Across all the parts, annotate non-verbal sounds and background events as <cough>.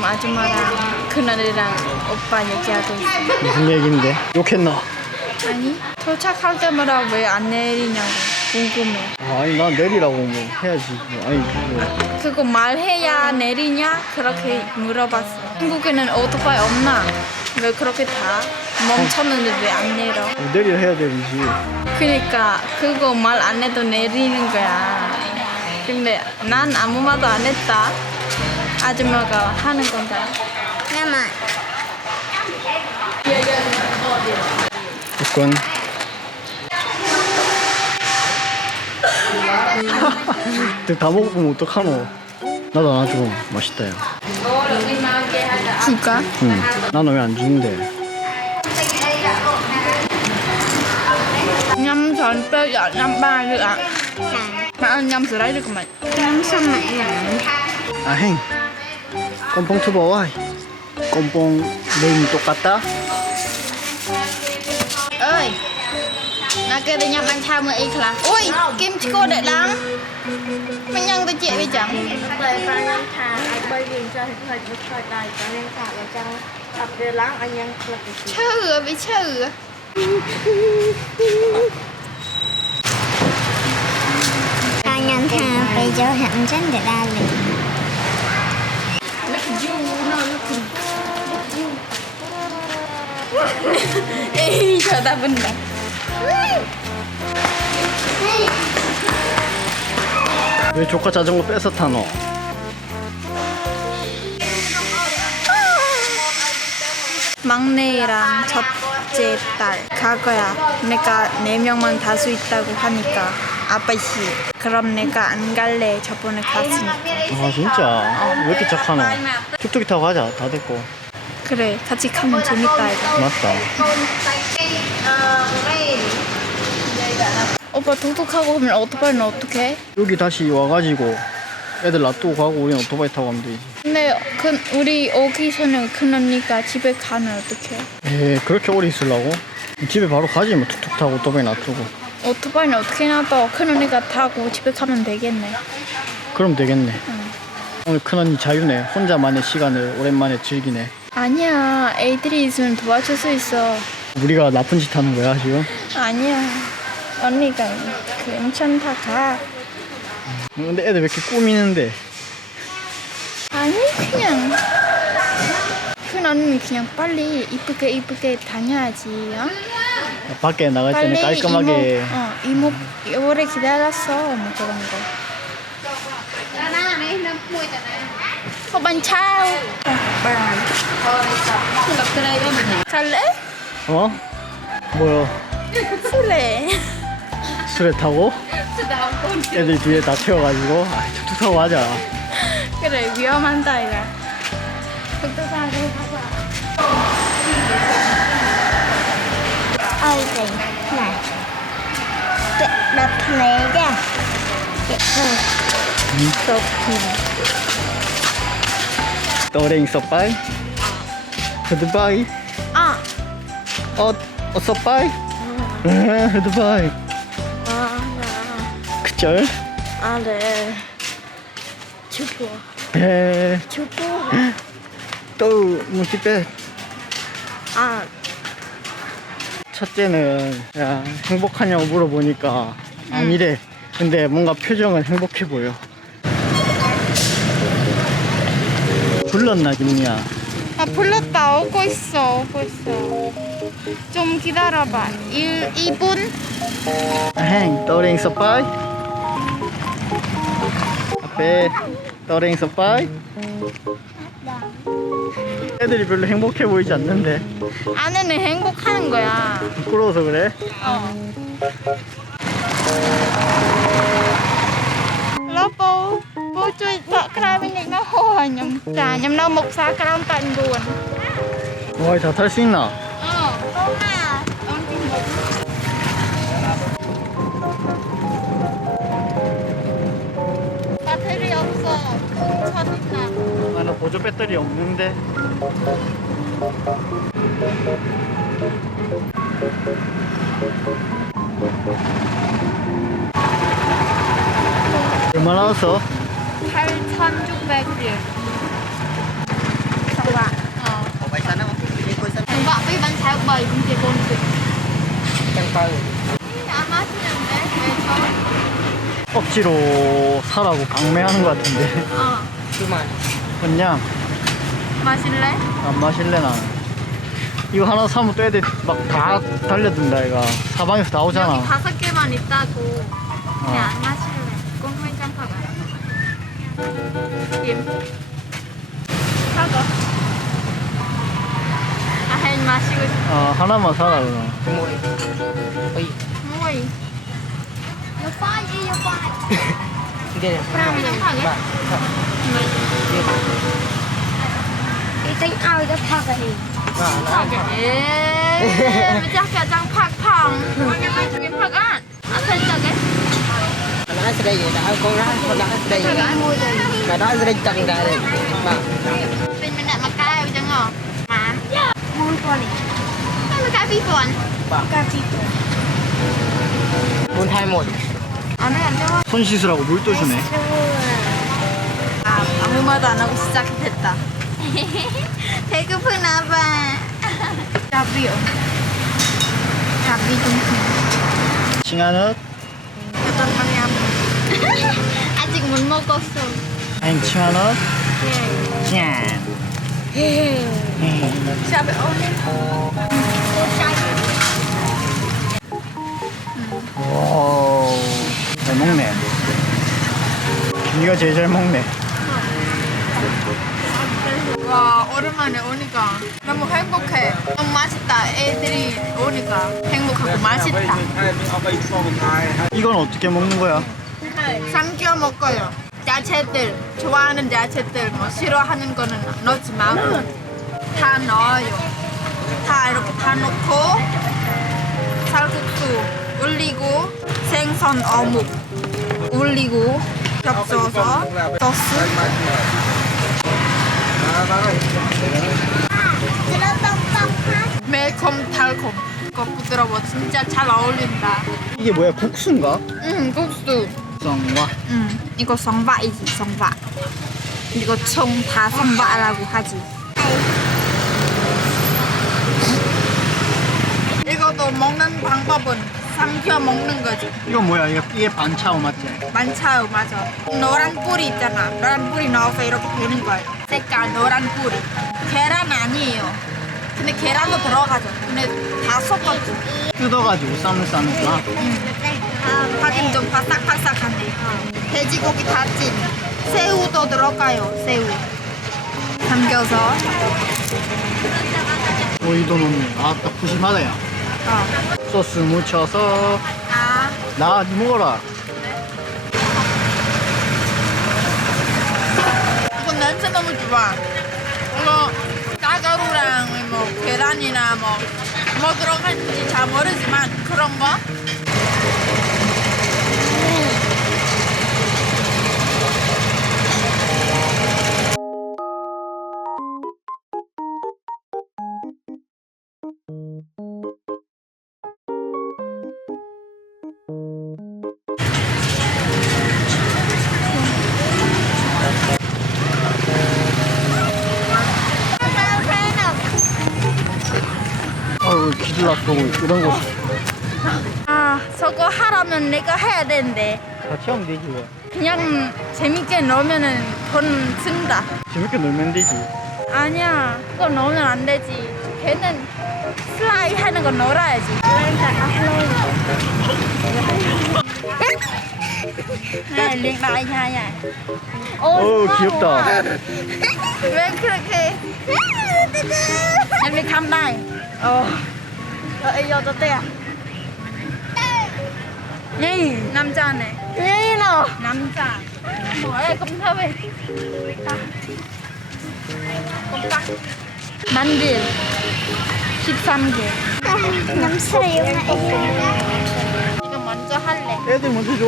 지금 아줌마랑 그날이랑 오빠 얘기하고 있어. 무슨 얘긴데? 욕했나? 아니 도착할 때마다 왜 안 내리냐고 궁금해. 아, 아니 난 내리라고 뭐 해야지 뭐, 아니 뭐 그거 말해야 내리냐 그렇게 물어봤어. 한국에는 오토바이 없나? 왜 그렇게 다 멈췄는데 왜 안 내려? 내리라 해야 되지 그러니까 그거 말 안 해도 내리는 거야. 근데 난 아무 말도 안 했다. 아줌마가 하는 건데. Nyaman. 조건 다 먹으면 어떡하노 나도 하나 줘 맛있다 야 줄까? 응. 나는 왜 안 주는데 nhâm nhâm ba nữa mà ăn nhâm đấy được. 아행 Kompong Tubaway. Kompong Ling Tukata. Ơi! Nà kê đây nhập anh thao mơ y khá. Ui! Kim chí cô đợi lắm. Mình nhăn tôi chị bây chẳng. Bởi bà nhăn thà, ai bây dừng cho hình hơi bức khỏi đời. Bà nhăn thà bà chẳng tập đưa lắm, anh nhăn khá. Chừ, bị chừ. Bà nhăn thà, bây giờ hẳn chân để đa lịch. 에이 쳐다본다. 왜 조카 자전거 뺏어 타노? 막내랑 첫째 딸 가거야. 내가 네 명만 다수 있다고 하니까. 아빠 씨. 그럼 내가 안 갈래. 저번에 갔으니까. 아 진짜? 왜 이렇게 착하노? 툭툭이 타고 가자. 다 됐고. 그래 같이 가면 재밌다 이거. 맞다. 오빠 독특하고 하면 오토바이는 어떡해? 여기 다시 와가지고 애들 놔두고 가고 우리는 오토바이 타고 가면 되지. 근데 그 우리 오기 전에 큰 언니가 집에 가면 어떡해? 에 그렇게 오래 있으려고? 집에 바로 가지 뭐. 툭툭 타고 오토바이 놔두고 오토바이는 어떻게 놔둬? 큰 언니가 타고 집에 가면 되겠네. 그럼 되겠네. 오늘 큰언니 자유네. 혼자만의 시간을 오랜만에 즐기네. 아니야. 애들이 있으면 도와줄 수 있어. 우리가 나쁜 짓 하는 거야 지금? 아니야. 언니가 괜찮다 가. 근데 애들 왜 이렇게 꾸미는데? 아니 그냥. 큰 언니는 그냥 빨리 이쁘게 이쁘게 다녀야지 어? 밖에 나갈 때는 깔끔하게. 이모, 어, 이모 오래 기다렸어. 뭐 그런 거. 어, 반차오 갈래? 어? 뭐야? 술래. 술에 타고? 애들 뒤에 다 태워가지고? 아, 툭툭 타고 가자. 그래 위험한다 이거. 독특하게 open. Now, get the plate down. Get the soap 또랭 소빠이? 두바이? 아. 어, 어 소빠이? 두바이. 그쩔? 아, 네. 주포. 예. 주포. 또, 무시빼. 아. 첫째는 야 행복하냐고 물어보니까 아니래. 근데 뭔가 표정은 행복해 보여. 불렀나 김이야 아 불렀다. 오고 있어 오고 있어. 좀 기다려봐. 1, 2분? 행 또랭 서빠이? 앞에 또랭 서빠이 애들이 별로 행복해 보이지 않는데 아내는 행복하는 거야. 부끄러워서 그래? 어. Lopo, bố chui vợ Kram mình định nó hồ nhầm trả nhầm nó mục xa Kram tận buồn. 와다 탈 수 있나? 나는 보조 배터리 없는데. 얼마 나 왔어? 8,600원 của bạn 어. Đừng gọi với bánh xào bầy cũng chỉ bốn chục 짱빠요. Đã mất rồi đấy Về thôi 억지로 사라고 강매하는 것 같은데. Ờ 그냥 마실래? 안 마실래 나는. 이거 하나 사면 또 애들 막 다 달려든다 얘가 사방에서 다 오잖아. 여기 다섯 개만 있다고. 어. 그냥 안 마실래. 꽁꽁 짬파가. 김. 사과. 아, hen 마시고 싶어. 어, 하나만 사라 그럼. 뭐이? <laughs> Где? Правильно. Да. Где? Ты ау да пагани. Пагани. Мы так я там пак пам. Мы пак ан. А ты так э? ណាស្រីដល់កូនណាកូនណាស្រីក៏ដល់ស្រីតឹងដែរបាទពេញមិនដាក់មកកែអញ្ចឹងហ៎បានមុនពលនេះមកកែពីពលបាទកែពីពលមុនថែមមួយ 안 해, 안 돼. 손 씻으라고 물또 주네. 아, 아무 말도 안 하고 시작했다. <laughs> 배고프나 봐. 잡이요. 잡이 좀. 방향? <laughs> 아직 못 먹었어. 아니 칭하는 예. 짠. 잡이 오늘. 오, 잘 먹네. 네가 제일 잘 먹네. 와 오랜만에 오니까 너무 행복해. 너무 맛있다. 애들이 오니까 행복하고 맛있다. 이건 어떻게 먹는 거야? 삼겨 먹어요. 야채들 좋아하는 야채들 뭐 싫어하는 거는 넣지 말고 다 넣어요. 다 이렇게 다 넣고 살국수 올리고 생선 어묵 올리고 겹쳐서 소스 매콤 달콤 이거 부드러워 진짜 잘 어울린다. 이게 뭐야? 국수인가? 응 국수. 성과. 응, 이거 성바이지 성바. 이거 총 다 성바라고 하지. 이것도 먹는 방법은 삼켜 먹는 거지. 이거 뭐야? 이거 이게 반차오 맞지? 많차요, 맞아. 노란 뿌리 있잖아. 노란 뿌리 넣어서 이렇게 되는 거예요. 색깔 노란 뿌리. 계란 아니에요. 근데 계란도 들어가죠. 근데 다 섞었지. 뜯어가지고 쌈을 싸는구나. 하긴 좀 바삭바삭한데. 돼지고기 다진. 새우도 들어가요. 새우. 담겨서. 오이도 넣는. 아따 푸짐하다 야. 어. 소스 묻혀서 아. 나니 먹어라. 이거 냄새 너무 좋아. 이거 까가루랑 뭐 계란이나 뭐, 뭐 들어간지 잘 모르지만 그런 거. 납두고 이런 거 아, 저거 하라면 내가 해야 되는데. 같이 하면 되지 왜? 그냥 재밌게 넣으면은 돈 쓴다. 재밌게 놀면 되지. 아니야, 그거 넣으면 안 되지. 걔는 슬라이 하는 거 놀아야지. 네, 링라이 하야. 어우 귀엽다. 왜 그렇게? em đi thăm vô tôi tè. Nhi, 남자네. Nào? 남자. 뭐야, 컴탑에. 컴탑. 만딜. 13개. Năm 이거 먼저 할래. 애들 먼저 줘.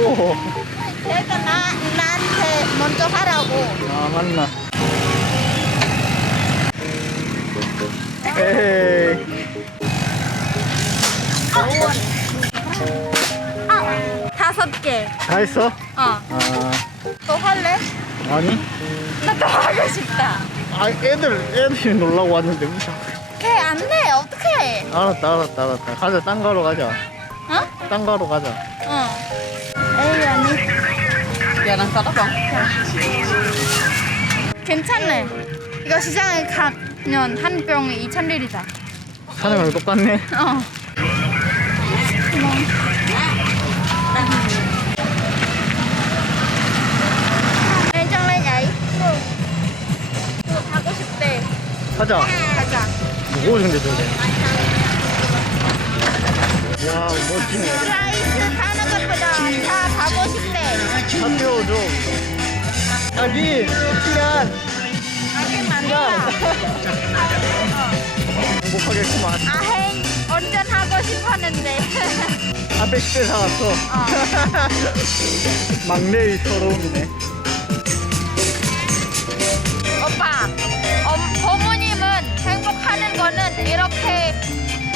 내가 나, 나한테 먼저 하라고. 아 맞나. 에이. 다섯 개. 다 했어? 어. 아 또 할래? 아니? 나 또 하고 싶다. 아 애들 애들이 놀라고 왔는데 무시 걔안 돼 어떡해 알았다 알았다 알았다 가자 딴 가로 가자 어? 딴 가로 가자 어 에이 아니 có không? 괜찮네 이거 시장에 가면 한 병에 2,000릴이다 사장님 똑같네 어 짱래 nhảy 그거 가고 싶대 가자. 가자 무거워진데 저게 와 멋지네. 라이스 타는 것보다 다 가고 싶대 차 태워줘 아기 시간 아직 많다 행복하겠구만. 아행 운전하고 싶었는데. <laughs> 앞에 10대 사왔어. 어. 막내의 서러움이네. 오빠 엄, 부모님은 행복하는 거는 이렇게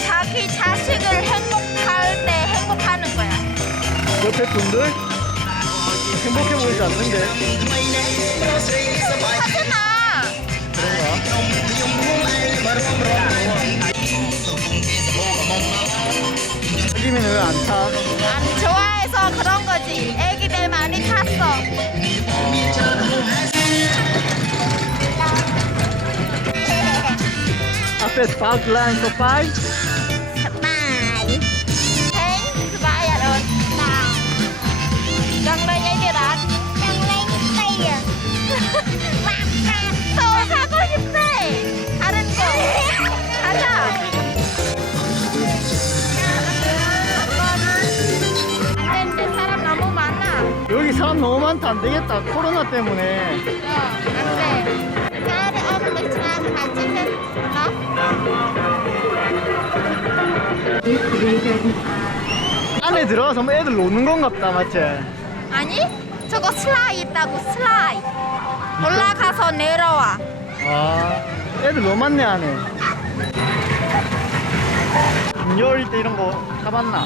자기 자식을 행복할 때 행복하는 거야. 옆에 분들 행복해 보이지 않는데. 하잖아 그런가? 아기면 왜안 타? 안 좋아해서 그런 거지. 애기들 많이 탔어. 앞에 박란 소파이 많다 안 되겠다 코로나 때문에 어, 안 돼. 나를 엄마 지나서 같이 해. 어? 안에 들어가서 뭐 애들 노는 건갑다 맞지? 아니? 저거 슬라이 있다고 슬라이. 올라가서 내려와. 아 애들 너무 많네 안에 금요일 때 이런 거 타봤나?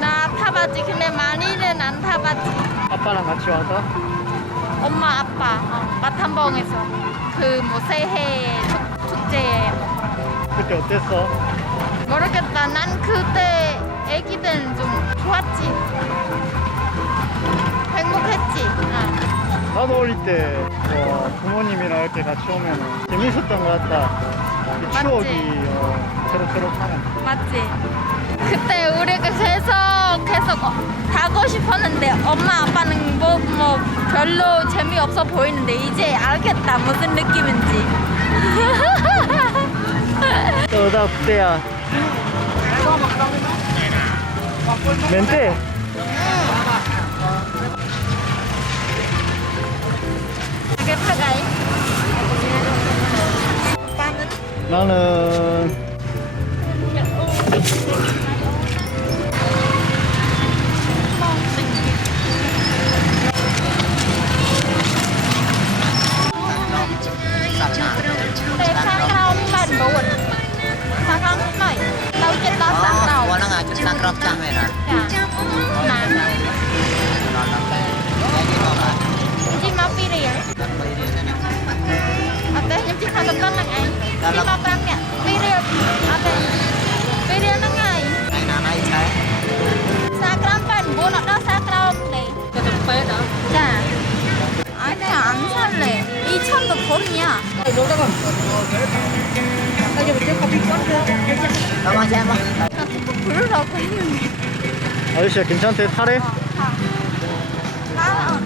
나 타봤지. 근데 많이는 안 타봤지. 아빠랑 같이 와서 엄마 아빠 어, 마탐봉에서 그 뭐 새해 축- 축제에 그때 어땠어? 모르겠다. 난 그때 애기들은 좀 좋았지. 행복했지. 어. 나도 어릴 때 어, 부모님이랑 이렇게 같이 오면 재밌었던 것 같다 그 맞지? 추억이 어, 새록새록하네 맞지? 그때 우리가 계속 계속 어, 가고 싶었는데 엄마 아빠는 뭐, 뭐 별로 재미없어 보이는데 이제 알겠다. 무슨 느낌인지. <laughs> 떠다 부대야 멘트? 이게 파가이? 나는 rau bạn buồn Sang rau này Đâu trên đó sang rau Wala nga, just sang krop camera. Dạ Mà Chị mau pi rìa Oke, nyemci sang depan lang ay Chị mau perang ya Pi rìa Oke Pi rìa nang ay Ay, nanay, chay. Sa kram bạn buồn ở đó sa kram này Dạ 아니 안 살래 2천도 돈이 siya mo. 나 툭툭 부르라고 했는데 아저씨야 괜찮대? 타래? 나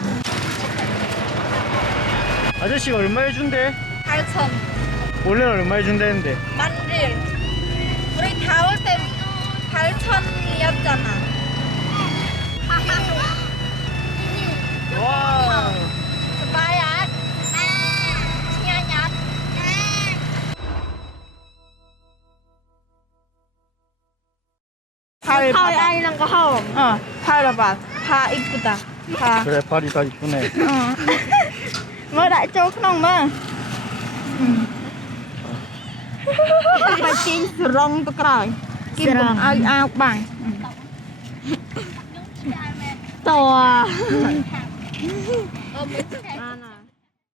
아저씨가 얼마에 준대? 8천. 원래는 얼마에 준다는데? 만릴 우리 다 올 때 8천이었잖아. 와 팔 파 아이 난거 하오. 어, 팔아봐. 파 이쁘다. 파. 그래 발이 다 이쁘네 어. 뭐 đại châu không mà. Phải chín rong tôi coi. Kim cùng ai ao bằng. To.